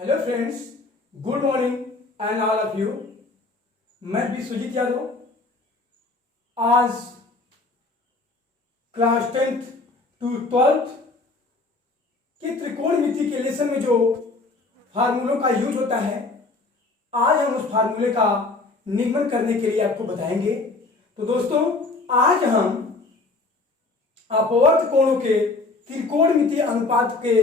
Hello friends, good morning and all of you. मैं विश्वजीत यादव आज class 10th to 12th के त्रिकोणमिति के लेसन में जो फार्मूलों का यूज होता है, आज हम उस फार्मूले का निगमन करने के लिए आपको बताएंगे। तो दोस्तों, आज हम अपवर्त कोणों के त्रिकोणमिति अनुपात के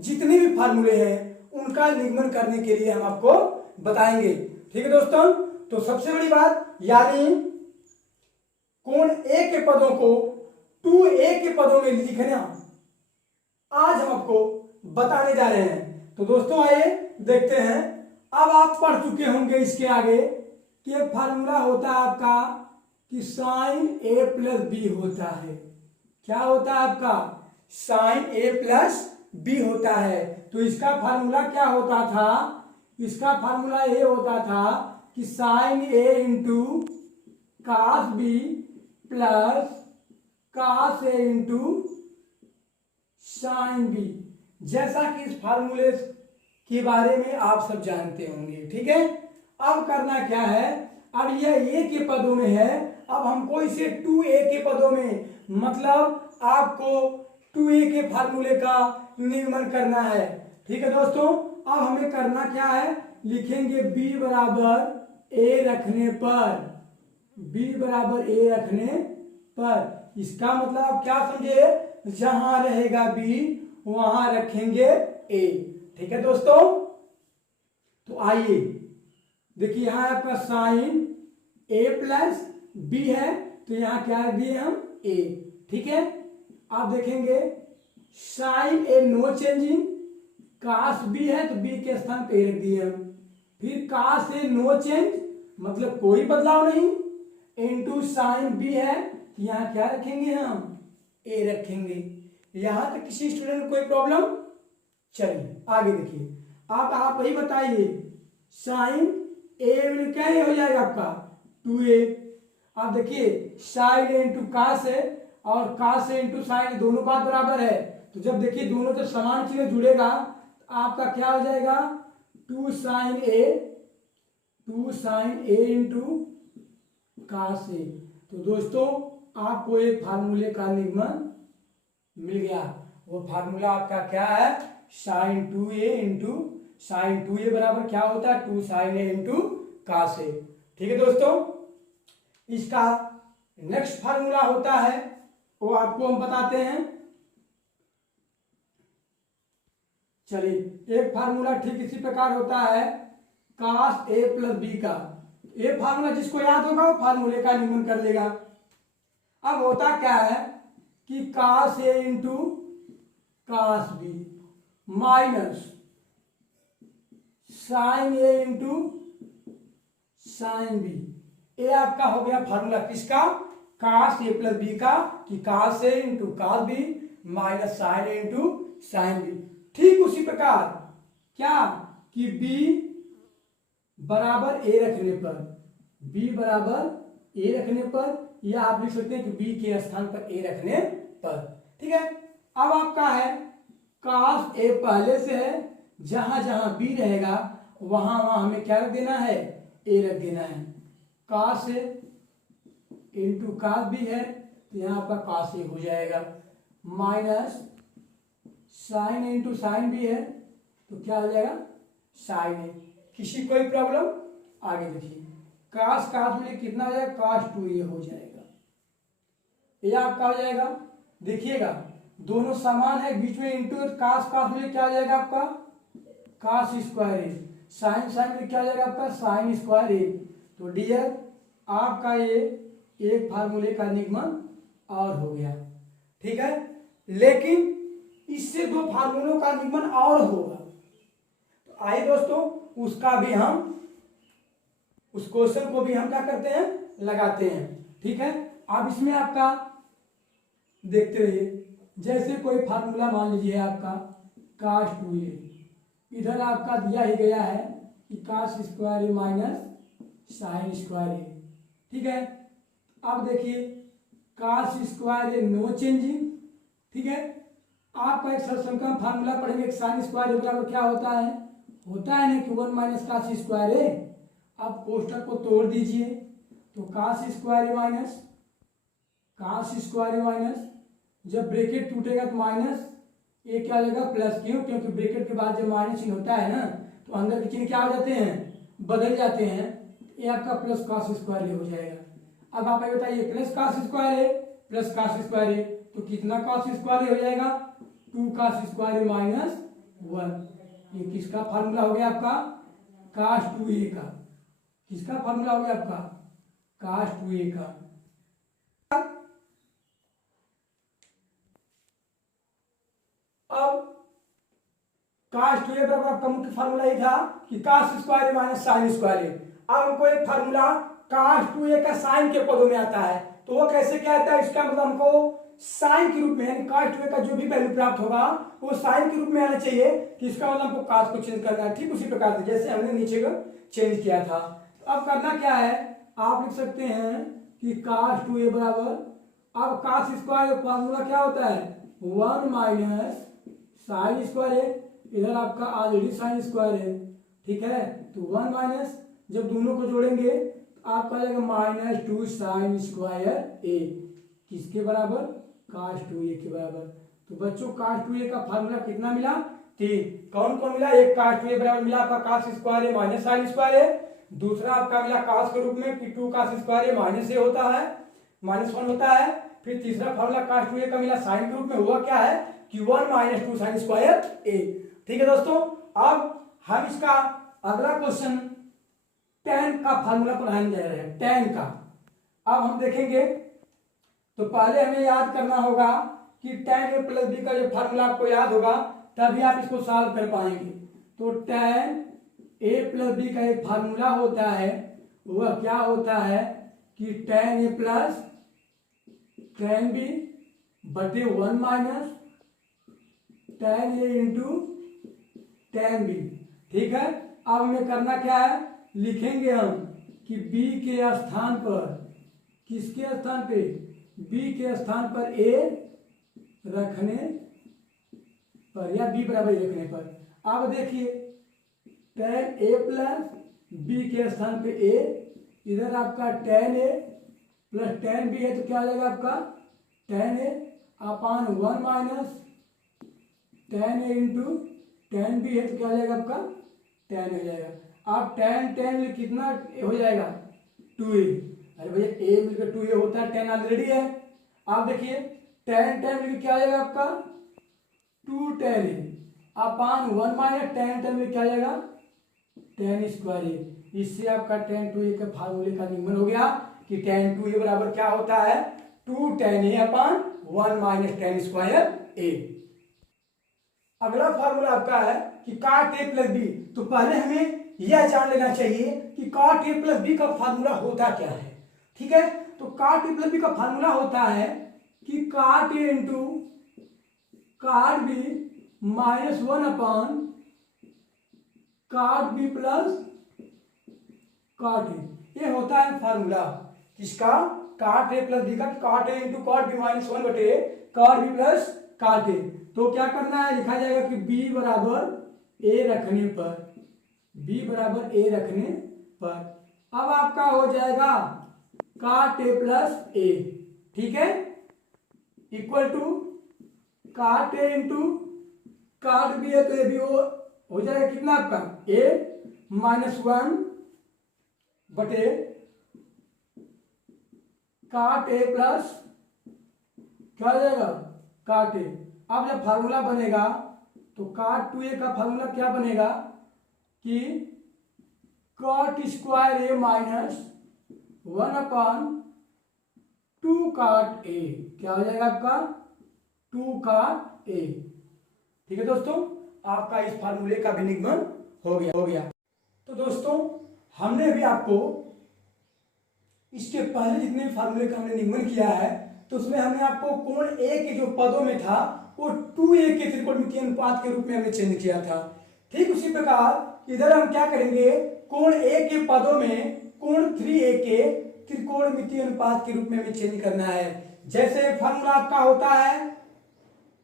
जितने भी फार्मूले हैं उनका निगमन करने के लिए हम आपको बताएंगे। ठीक है दोस्तों, तो सबसे बड़ी बात यानी कोण ए के पदों को 2a के पदों में लिखना आज हम आपको बताने जा रहे हैं। तो दोस्तों आइए देखते हैं। अब आप पढ़ चुके होंगे इसके आगे कि एक फार्मूला होता है आपका कि साइन a प्लस बी होता है। क्या होता है आपका? साइन a प्लस बी होता है। तो इसका फार्मूला क्या होता था? इसका फार्मूला ये होता था कि sine a into cos B plus cos a into sine B. जैसा कि इस फार्मूले के बारे में आप सब जानते होंगे। ठीक है, अब करना क्या है? अब यह a के पदों में है, अब हमको इसे 2a के पदों में, मतलब आपको 2a के फार्मूले का निगमन करना है। ठीक है दोस्तों, अब हमें करना क्या है? लिखेंगे b बराबर a रखने पर, b बराबर a रखने पर। इसका मतलब आप क्या समझे? जहां रहेगा b वहां रखेंगे a। ठीक है दोस्तों, तो आइए देखिए, यहां आपका साइन a प्लस b है, तो यहां क्या रख दिए हम? a। ठीक है, आप देखेंगे sine a no changing, cos b है तो b के स्थान पे a रख दिए हम। फिर कास a नो चेंज मतलब कोई बदलाव नहीं, इनटू साइन b है, यहां क्या रखेंगे हम? a रखेंगे। यहां तक किसी स्टूडेंट को कोई प्रॉब्लम? चलिए आगे देखिए। आप वही बताइए, साइन a में क्या हो जाएगा आपका? 2a। आप देखिए साइन a इंटू कास है और कास a इंटू साइन, दोनों बात बराबर है, तो जब देखिए दोनों तो समान चीजें जुड़ेगा तो आपका क्या हो जाएगा? 2 sine a into cos a। तो दोस्तों आपको एक फार्मूले का निगमन मिल गया। वो फार्मूला आपका क्या है? Sign 2a into sine 2a बराबर क्या होता है? 2 sine a into cos a। ठीक है दोस्तों, इसका नेक्स्ट फार्मूला होता है वो आपको हम बताते हैं। चलिए, एक फार्मूला ठीक इसी प्रकार होता है कास a प्लस बी का। ये फार्मूला जिसको याद होगा वो फार्मूले का निगमन कर लेगा। अब होता क्या है कि cos a into cos B minus sine a into sine B. ये आपका हो गया फार्मूला किसका? कास a प्लस बी का, कि cos a into cos B minus sine a into sine B. ठीक उसी प्रकार क्या कि b बराबर a रखने पर, b बराबर a रखने पर, या आप लिख सकते हैं कि b के स्थान पर a रखने पर। ठीक है, अब आपका है कास a पहले से है, जहां जहां b रहेगा वहां वहां हमें क्या रख देना है? a रख देना है। Cos a into cos b है, तो यहां आपका कास a हो जाएगा, minus sine a into sine b है, तो क्या हो जाएगा? Sine a। किसी कोई प्रॉब्लम? आगे देखिए, कास कास में कितना हो जाएगा? कास 2a हो जाएगा। ये आपका हो जाएगा, देखिएगा दोनों समान है, बीच में इंटू, कास कास में क्या हो जाएगा आपका? Cos square a। Sine sine में क्या हो जाएगा आपका? Sine square a। तो डियर आपका ये एक फार्मूले का निगमन और हो गया। ठीक है, लेकिन इससे दो फार्मूलों का निगमन और होगा। तो आइए दोस्तों, उसका भी हम, उस क्वेश्चन को भी हम क्या करते हैं? लगाते हैं। ठीक है, अब इसमें आपका देखते रहिए। जैसे कोई फार्मूला मान लीजिए आपका कास 2a, इधर आपका दिया ही गया है कि cos square a minus sine square a। ठीक है, अब देखिए cos square a no changing. ठीक है, आपका एक सरसंख्यक फार्मूला पढ़ेंगे, साइन स्क्वायर बराबर क्या होता है? होता है ना कि 1 माइनस काश स्क्वायर ए। अब कोष्टक को तोड़ दीजिए, तो काश स्क्वायर ए माइनस काश स्क्वायर ए माइनस, जब ब्रैकेट टूटेगा तो माइनस ए क्या हो जाएगा प्लस, क्यों? क्योंकि ब्रैकेट के बाद जब माइनस चिन्ह होता है ना तो अंदर के चिन्ह क्या हो जाते हैं, बदल जाते हैं। ये आपका प्लस काश स्क्वायर ए हो जाएगा। अब आप ये बताइए प्लस काश स्क्वायर ए प्लस काश स्क्वायर ए, तो कितना काश स्क्वायर ए हो जाएगा, 2 काश स्क्वायर ए माइनस 1। ये किसका फार्मूला हो गया आपका, काश 2a का। किसका फार्मूला हो गया आपका, काश 2a का। अब काश 2a बराबर आपका मुख्य फार्मूला ये था कि काश square A minus sine square a. अब हमको एक फार्मूला काश 2a का साइन के पदों में आता है, तो वो कैसे क्या आता है, इसका मतलब हमको साइन के रूप में, यानी काश 2a का जो भी वैल्यू प्राप्त होगा वो साइन के रूप में आना चाहिए, कि इसका मतलब हमको काश को चेंज करना है। ठीक उसी प्रकार से जैसे हमने नीचे को चेंज किया था। तो अब करना क्या है, आप लिख सकते हैं कि काश 2a बराबर, अब काश स्क्वायर का फार्मूला क्या होता है, 1 माइनस साइन स्क्वायर है, इधर आपका ऑलरेडी साइन स्क्वायर है, ठीक है। तो 1 माइनस, जब दोनों को जोड़ेंगे तो आपका आ जाएगा -2 साइन स्क्वायर ए, किसके बराबर, काश 2a के बराबर। तो बच्चों काश 2a का फार्मूला कितना मिला, 3। कौन कौन मिला, एक काश 2a बराबर मिला आपका काश स्क्वायर ए माइनस साइन स्क्वायर ए, दूसरा आपका मिला काश के रूप में कि 2 काश स्क्वायर ए माइनस ए होता है, -1 होता है। फिर तीसरा फार्मूला काश 2a का मिला साइन के रूप में, हुआ क्या है कि 1 माइनस 2 साइन स्क्वायर ए। ठीक है दोस्तों, अब हम इसका अगला क्वेश्चन tan का फार्मूला पढ़ाने जा रहे हैं, tan का। अब हम देखेंगे, तो पहले हमें याद करना होगा कि tan a प्लस बी का जो फार्मूला आपको याद होगा तभी आप इसको सॉल्व कर पाएंगे। तो tan a प्लस बी का एक फार्मूला होता है, वह क्या होता है कि tan a plus tan b बटे 1 minus tan a into tan b। ठीक है, अब हमें करना क्या है, लिखेंगे हम कि b के स्थान पर, किसके स्थान पे, b के स्थान पर a रखने पर या b बराबर रखने पर। अब देखिए tan a प्लस b के स्थान पे a, इधर आपका tan a plus tan b है, तो क्या आ जाएगा आपका tan a upon 1 minus tan a into tan b है, तो क्या हो जाएगा आपका tan हो जाएगा। आप tan कितना हो जाएगा, 2a। अरे भैया a मिलकर 2a होता है, tan ऑलरेडी है। आप देखिए tan मिलकर क्या आ जाएगा आपका 2 tan a upon 1 minus tan में क्या आ जाएगा tan स्क्वायर a। इससे आपका tan 2a के फार्मूले का निगमन हो गया कि tan 2a बराबर क्या होता है, 2 tan a upon 1 minus tan square a। अगला फार्मूला आपका है कि cot a प्लस बी। तो पहले हमें यह जान लेना चाहिए कि cot a प्लस बी का फार्मूला होता क्या है। ठीक है, तो cot a प्लस बी का फार्मूला होता है कि cot a इंटू cot b -1 upon cot b plus cot a। ये होता है फार्मूला किसका, cot a प्लस बी का, cot a इंटू cot b -1 बटे cot b plus cot a। तो क्या करना है, लिखा जाएगा कि b बराबर a रखने पर, b बराबर a रखने पर, अब आपका हो जाएगा cot a प्लस a। ठीक है, इक्वल टू cot a इंटू cot b है, तो ये भी हो जाएगा कितना आपका a -1 बटे cot a प्लस क्या हो जाएगा cot a। अब जब फार्मूला बनेगा तो cot 2a का फार्मूला क्या बनेगा कि cot square a minus 1 upon 2 cot a, क्या हो जाएगा आपका 2 cot a। ठीक है दोस्तों, आपका इस फार्मूले का भी निगमन हो गया। तो दोस्तों हमने भी आपको इसके पहले जितने भी फार्मूले का हमने निगमन किया है, तो उसमें हमने आपको कोण a के जो पदों में था वो 2a के त्रिकोणमितीय अनुपात के रूप में हमने चेंज किया था। ठीक उसी प्रकार इधर हम क्या करेंगे, कोण a के पदों में कोण 3a के त्रिकोणमितीय अनुपात के रूप में हमें चेंज करना है। जैसे फार्मूला आपका होता है,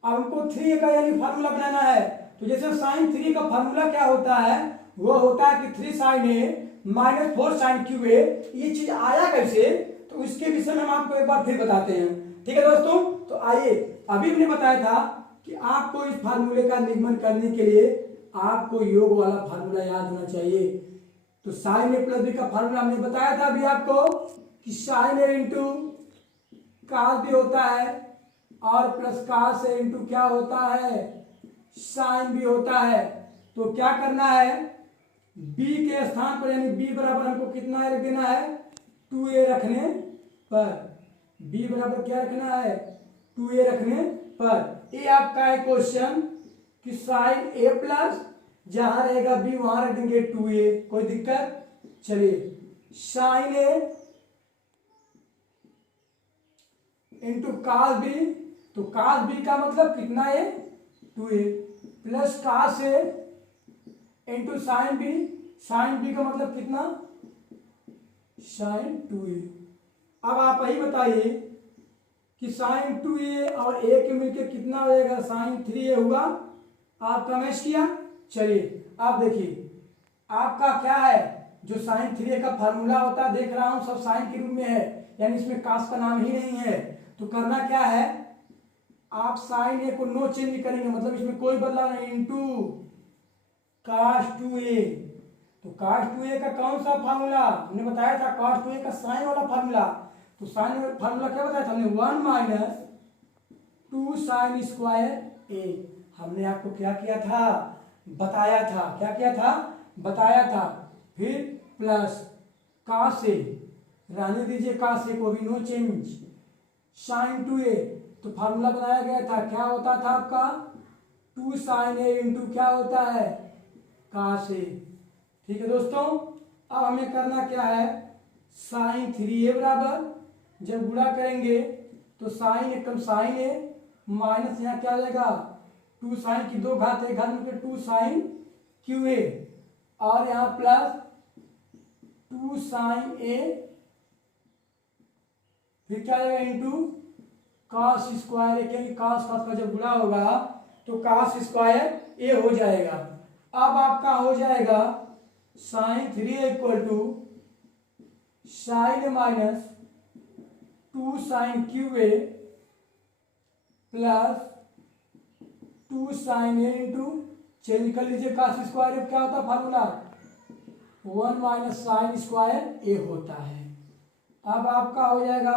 अब हमको 3a का यानी फार्मूला बनाना है, तो जैसे साइन थ्री का फार्मूला क्या होता है, वो होता है कि 3 sine A minus 4 sine cube A. ये चीज आया कैसे, तो इसके विषय में हम आपको एक बार फिर बताते हैं। ठीक है दोस्तों, तो आइए, अभी हमने बताया था कि आपको इस फार्मूले का निगमन करने के लिए आपको योग वाला फार्मूला याद होना चाहिए। तो साइन ए प्लस बी का फार्मूला हमने बताया था अभी आपको कि साइन ए इंटू कास बी होता है और प्लस कास ए इंटू क्या होता है, साइन बी होता है। तो क्या करना है, बी के स्थान पर यानी बी बराबर हमको कितना रख देना है, 2a रखने पर, बी बराबर क्या रखना है, 2a रखने पर। ये आपका है क्वेश्चन कि साइन ए प्लस जहां रहेगा बी वहां रख देंगे 2a, कोई दिक्कत। चलिए, साइन ए इंटू कास बी, तो कास बी का मतलब कितना है, 2a plus cos a into sine b, sine b का मतलब कितना, साइन 2a। अब आप यही बताइए कि साइन 2a और a के मिलकर कितना हो जाएगा, साइन 3a हुआ। आपका मैच किया। चलिए आप देखिए, आपका क्या है, जो साइन 3a का फार्मूला होता है, देख रहा हूं सब साइन के रूप में है, यानी इसमें कास का नाम ही नहीं है। तो करना क्या है, आप साइन ए को नो चेंज करेंगे, मतलब इसमें कोई बदलाव नहीं, इंटू कास 2a। तो कास 2a का कौन सा फार्मूला हमने बताया था, कास 2a का साइन वाला फार्मूला। तो साइन वाला फार्मूला क्या बताया था हमने, 1 माइनस 2 साइन स्क्वायर ए। हमने आपको क्या किया था, बताया था, क्या किया था, बताया था। फिर प्लस कास ए, रहने दीजिए कास ए को भी, नो चेंज, साइन 2a। तो फार्मूला बनाया गया था, क्या होता था आपका, 2 साइन ए इंटू क्या होता है, कास ए। ठीक है दोस्तों, अब हमें करना क्या है, साइन 3a बराबर, जब गुणा करेंगे तो साइन एकदम साइन ए माइनस यहाँ क्या आ जाएगा, 2 साइन की 2 घात, एक घात मिलकर 2 साइन क्यू ए, और यहाँ प्लस 2 साइन ए, फिर क्या आ जाएगा इंटू कास स्क्वायर ए, क्योंकि कास का जब गुणा होगा तो कास स्क्वायर ए हो जाएगा। अब आपका हो जाएगा sine 3a equal to sine minus 2 sine cube A plus 2 sine A into, change कर लीजिए कास स्क्वायर, क्या होता है फार्मूला, 1 माइनस साइन स्क्वायर ए होता है। अब आपका हो जाएगा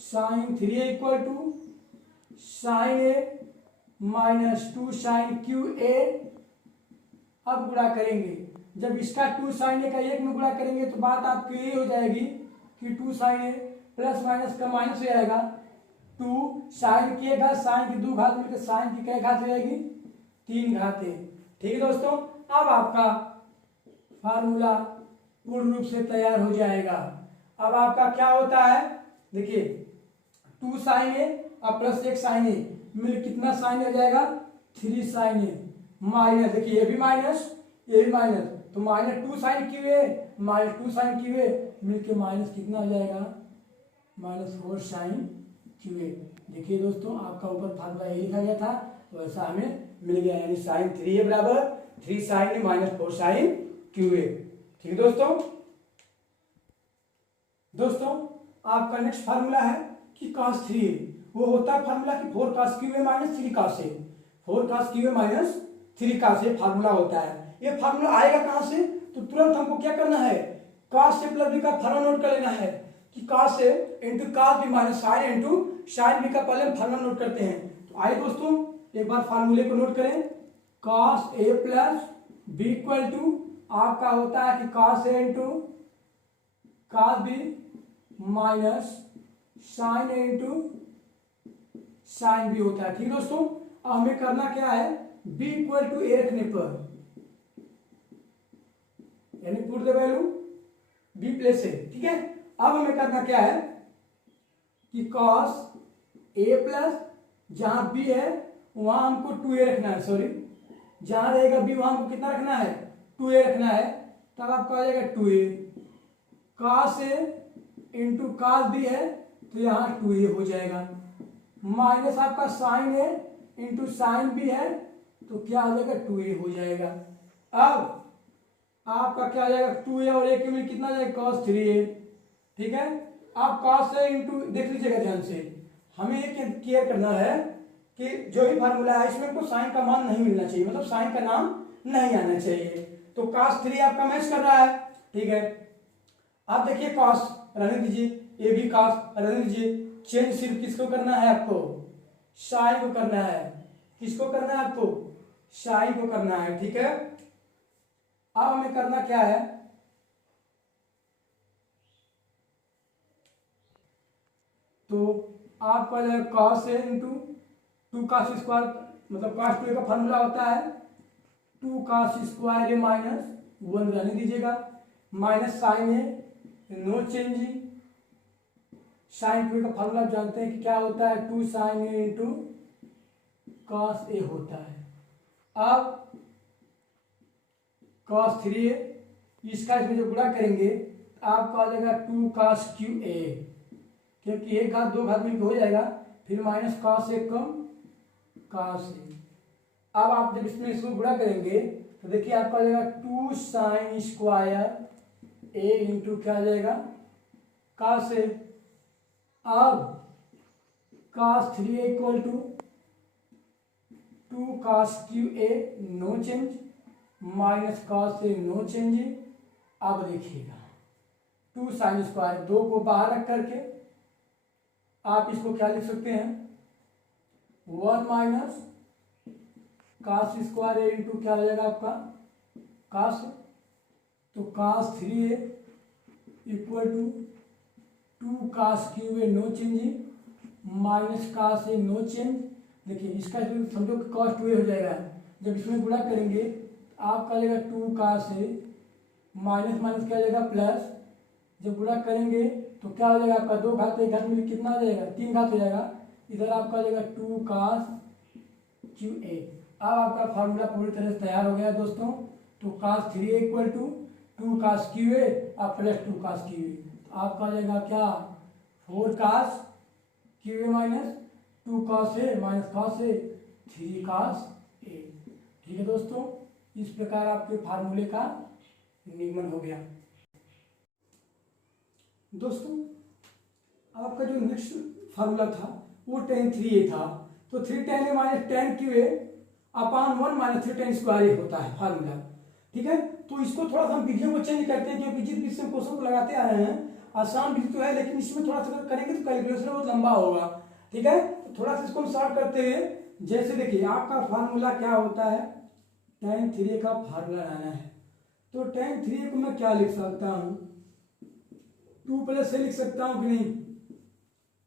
sine 3a equal to sine A minus 2 sine cube A. अब गुणा करेंगे, जब इसका 2 साइन ए का 1 में गुणा करेंगे तो बात आपकी ये हो जाएगी कि 2 साइन ए प्लस माइनस का माइनस हो जाएगा, 2 साइन की 1 घात, साइन की 2 घात मिलकर साइन की क्या घात हो जाएगी, 3 घातें। ठीक है दोस्तों, अब आपका फार्मूला पूर्ण रूप से तैयार हो जाएगा। अब आपका क्या होता है, देखिए 2 साइन ए और प्लस 1 साइन ए मिल कितना साइन हो जाएगा, 3 साइन ए माइनस, देखिए ये भी माइनस ये भी माइनस, तो minus 2 sine cube A minus 2 sine cube A मिलकर माइनस कितना हो जाएगा, माइनस 4 साइन क्यू ए। देखिए दोस्तों, आपका ऊपर फार्मूला ये लिखा गया था, वैसा हमें मिल गया, यानी साइन 3a बराबर 3 sine A minus 4 sine cube A. ठीक है दोस्तों, आपका नेक्स्ट फार्मूला है कि cos 3a, वो होता है फार्मूला कि 4 cos Q A minus 3 cos A, 4 cos Q A minus 3 cos A formula होता है। ये फार्मूला आएगा कहां से, तो तुरंत हमको क्या करना है, cos ए प्लस बी का फार्मूला नोट कर लेना है कि cos a into cos b minus sine into sine b का पहले हम फार्मूला नोट करते हैं। तो आइए दोस्तों एक बार फार्मूले को नोट करें, cos a plus b equal to आपका होता है कि cos a into cos b minus sine A into sine b होता है। ठीक है दोस्तों, अब हमें करना क्या है, b इक्वल टू ए रखने पर, यानी put the value b plus a. ठीक है, अब हमें करना क्या है कि cos a प्लस जहां b है वहां हमको 2a रखना है, सॉरी जहां रहेगा b वहां हमको कितना रखना है, 2a रखना है। तब आपका आ जाएगा 2a, cos a into cos b है तो यहाँ 2a हो जाएगा, माइनस आपका साइन ए इंटू साइन बी है तो क्या आ जाएगा 2a हो जाएगा। अब आपका क्या आ जाएगा 2a और a के मिल कितना आ जाएगा cos 3a। ठीक है, आप cos से इंटू देख लीजिएगा ध्यान से, हमें ये क्लियर करना है कि जो भी फार्मूला है इसमें हमको साइन का मान नहीं मिलना चाहिए, मतलब साइन का नाम नहीं आना चाहिए। तो cos 3 आपका मैच कर रहा है। ठीक है, आप देखिए cos रहने दीजिए, ए भी cos रहने दीजिए, चेंज सिर्फ किसको करना है आपको, साइन को करना है। किसको करना है आपको, साइन को करना है। ठीक है, अब हमें करना क्या है, तो आपका cos है इंटू 2 cos स्क्वायर, मतलब cos 2a का फॉर्मूला होता है 2 cos स्क्वायर ए माइनस 1 रहने दीजिएगा, माइनस साइन है नो चेंज। साइन 2a का फॉर्मूला आप जानते हैं कि क्या होता है 2 sine A into cos a होता है। अब cos 3a इसका इसमें जो गुणा करेंगे तो आपका आ जाएगा 2 cos QA, क्योंकि एक घात दो घात मिलकर हो जाएगा, फिर minus cos a come cos a। अब आप जब इसमें इसको गुणा करेंगे तो देखिए आपका आ जाएगा 2 साइन स्क्वायर a इंटू क्या आ जाएगा cos a। अब cos 3a equal to 2 cos QA no change minus cos a no change. अब देखिएगा 2 साइन स्क्वायर, दो को बाहर रख करके आप इसको क्या लिख सकते हैं 1 minus cos square A into क्या हो जाएगा आपका cos, तो cos 3a equal to 2 cos QA no change minus cos a no change. देखिए इसका समझो कि cos 2a हो जाएगा, जब इसमें गुणा करेंगे आपका जाएगा 2 cos a माइनस माइनस क्या जाएगा प्लस, जब गुणा करेंगे तो क्या हो जाएगा आपका दो घात एक घात मिल कितना आ जाएगा 3 घात हो जाएगा, इधर आपका आ जाएगा 2 cos QA। अब आपका फार्मूला पूरी तरह से तैयार हो गया दोस्तों। तो cos 3a equal to 2 cos QA और प्लस 2 cos QA, तो आपका आ जाएगा क्या 4 cos QA minus 2 cos a minus cos a 3 cos a। ठीक है दोस्तों, इस प्रकार आपके फार्मूले का निगमन हो गया। दोस्तों आपका जो नेक्स्ट फार्मूला था वो tan 3a था, तो 3 tan a minus tan QA upon 1 minus 3 tan square ए होता है फार्मूला। ठीक है, तो इसको थोड़ा सा हम विधियों को चेंज करते हैं, क्योंकि जिस विधि से क्वेश्चन को लगाते आ रहे हैं आसान विधि तो है, लेकिन इसमें थोड़ा सा करेंगे तो कैलकुलेशन बहुत लंबा होगा। ठीक है, तो थोड़ा सा इसको हम सॉल्व करते हैं। जैसे देखिए आपका फार्मूला क्या होता है, tan 3a का फार्मूला लाना है, तो tan 3a को मैं क्या लिख सकता हूँ 2 प्लस से लिख सकता हूँ कि नहीं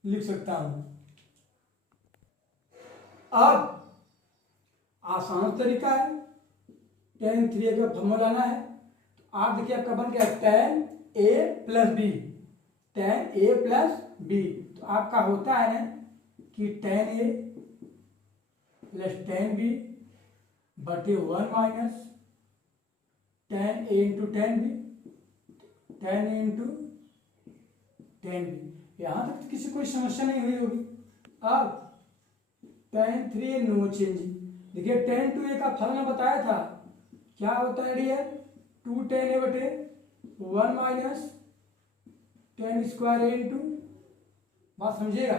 लिख सकता हूँ। अब आसान तरीका है, tan 3a का फॉर्मूला लाना है, तो आप देखिए आपका बन गया tan a plus B, tan a plus B, तो आपका होता है ना कि tan a plus tan b बटे 1 minus tan a into tan b, tan a into tan b। यहाँ तक तो किसी कोई समस्या नहीं हुई होगी। अब tan 3a नो चेंज, देखिए tan 2a का फॉर्मूला बताया था क्या होता है डियर 2 tan a बटे 1 minus tan square a into, बात समझिएगा,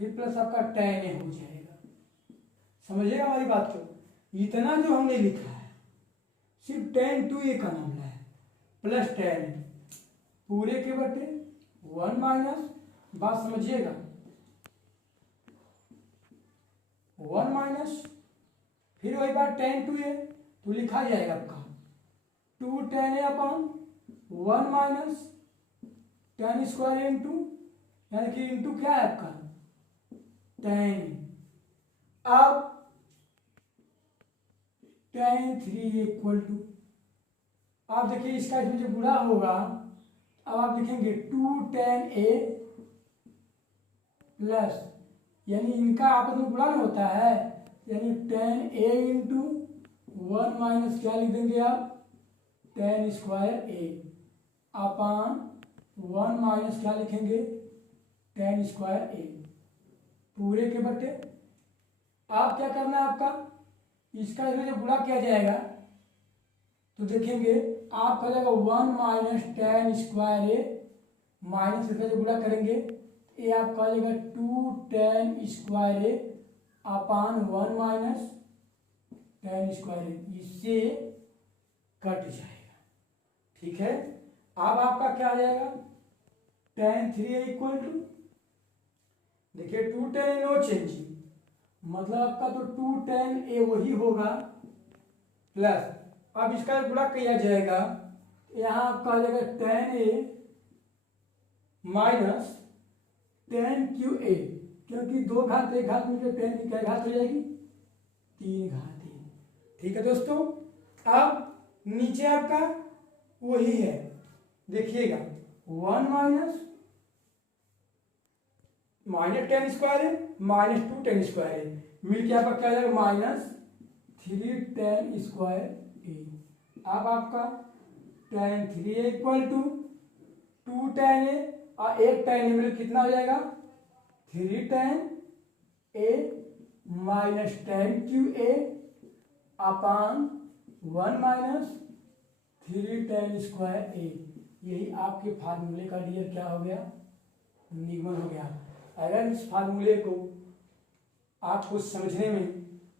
फिर प्लस आपका tan a हो जाएगा। समझिएगा हमारी बात को, इतना जो हमने लिखा है सिर्फ tan 2a का मामला है, प्लस tan पूरे के बटे 1 माइनस, बात समझिएगा 1 माइनस, फिर वही बात tan 2a, तो लिखा जाएगा आपका 2 tan a upon 1 minus tan square into, यानी कि इंटू क्या है आपका tan। अब tan 3 इक्वल टू, आप देखिए इसका इसमें जो गुणा होगा, अब आप लिखेंगे 2 tan a प्लस, यानी इनका आपस में गुणा होता है, यानी tan a इंटू 1 माइनस क्या लिख देंगे आप tan square a upon 1 minus क्या लिखेंगे tan स्क्वायर a पूरे के बटे। आप क्या करना है आपका इसका इसमें जब गुणा किया जाएगा तो देखेंगे आपका जाएगा 1 माइनस टेन स्क्वायर ए माइनस इसका जब गुणा करेंगे ये आपका आ जाएगा 2 टेन स्क्वायर ए अपान 1 माइनस टेन स्क्वायर ए, इससे कट जाएगा। ठीक है, अब आपका क्या आ जाएगा टेन थ्री इक्वल टू, देखिए 2 टेन नो चेंजिंग, मतलब आपका तो 2 टेन ए वही होगा प्लस, अब इसका गुणा किया जाएगा यहाँ आपका आ जाएगा ten a minus tan q ए, क्योंकि 2 घात 1 घात मिलकर 10 की क्या घात हो जाएगी 3 घात ए। ठीक है दोस्तों, अब नीचे आपका वही है, देखिएगा 1 माइनस टेन स्क्वायर है माइनस 2 टेन स्क्वायर है, मिलकर आपका क्या जाएगा माइनस 3 टेन स्क्वायर ए। अब आपका tan three equal to 2 tan a और 1 टेन ए मिल कितना हो जाएगा 3 tan a minus tan q a upon 1 minus 3 tan square a. यही आपके फार्मूले का डियर क्या हो गया निगमन हो गया। अगर इस फार्मूले को आपको समझने में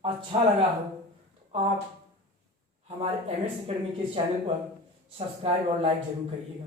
अच्छा लगा हो तो आप हमारे MS एकेडमी के चैनल पर सब्सक्राइब और लाइक जरूर करिएगा।